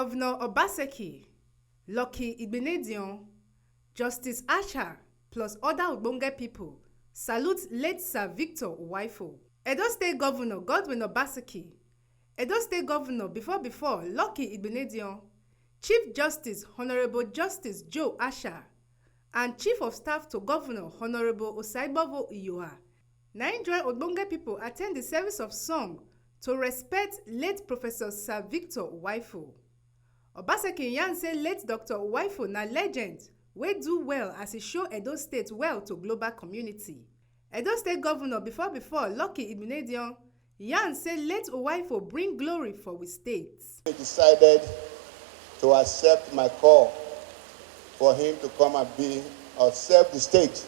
Governor Obaseki, Lucky Igbinedion, Justice Asha, plus other Ogbonge people salute late Sir Victor Uwaifo. Edo State Governor Godwin Obaseki, Edo State Governor before Lucky Igbinedion, Chief Justice Honorable Justice Joe Asha, and Chief of Staff to Governor Honorable Osaibovo Iyoha. 9 join Ogbonge people attend the service of song to respect late Professor Sir Victor Uwaifo. Obaseki yarn say late Dr. Uwaifo na legend wey do well as e show Edo State well to global community. Edo State Governor before Lucky Igbinedion yarn say late Uwaifo bring glory for we state. He decided to accept my call for him to come and be or serve the state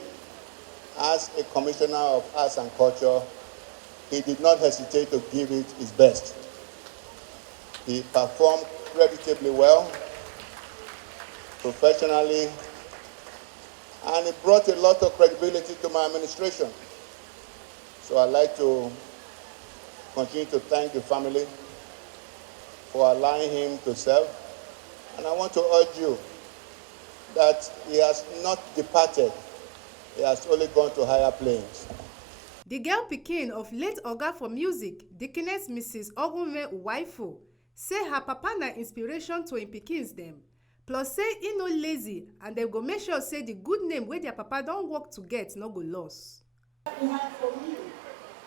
as a commissioner of arts and culture. He did not hesitate to give it his best. He performed creditably well, professionally, and it brought a lot of credibility to my administration. So I'd like to continue to thank the family for allowing him to serve. And I want to urge you that he has not departed. He has only gone to higher planes. The girl pikin of late Oga for music, Deaconess Mrs. Ogbonge Uwaifo, say her papa na inspiration to im pikins dem. Plus say e no lazy and dem go make sure say the good name wey their papa don work to get no go loss. For me,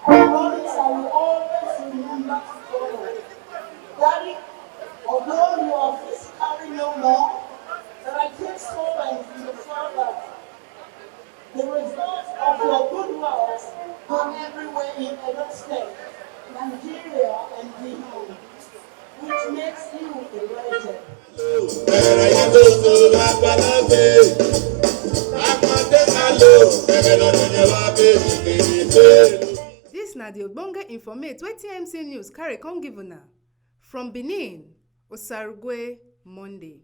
I promise I will always remember to follow. Daddy, although you are physically no more, but I take solace in the thought that the results of your good works go everywhere in Edo State, Nigeria, and beyond, which makes you a legend. This na the Ogbonge informate wey TMC News carry come give una. From Benin, Osarugwe, Monday.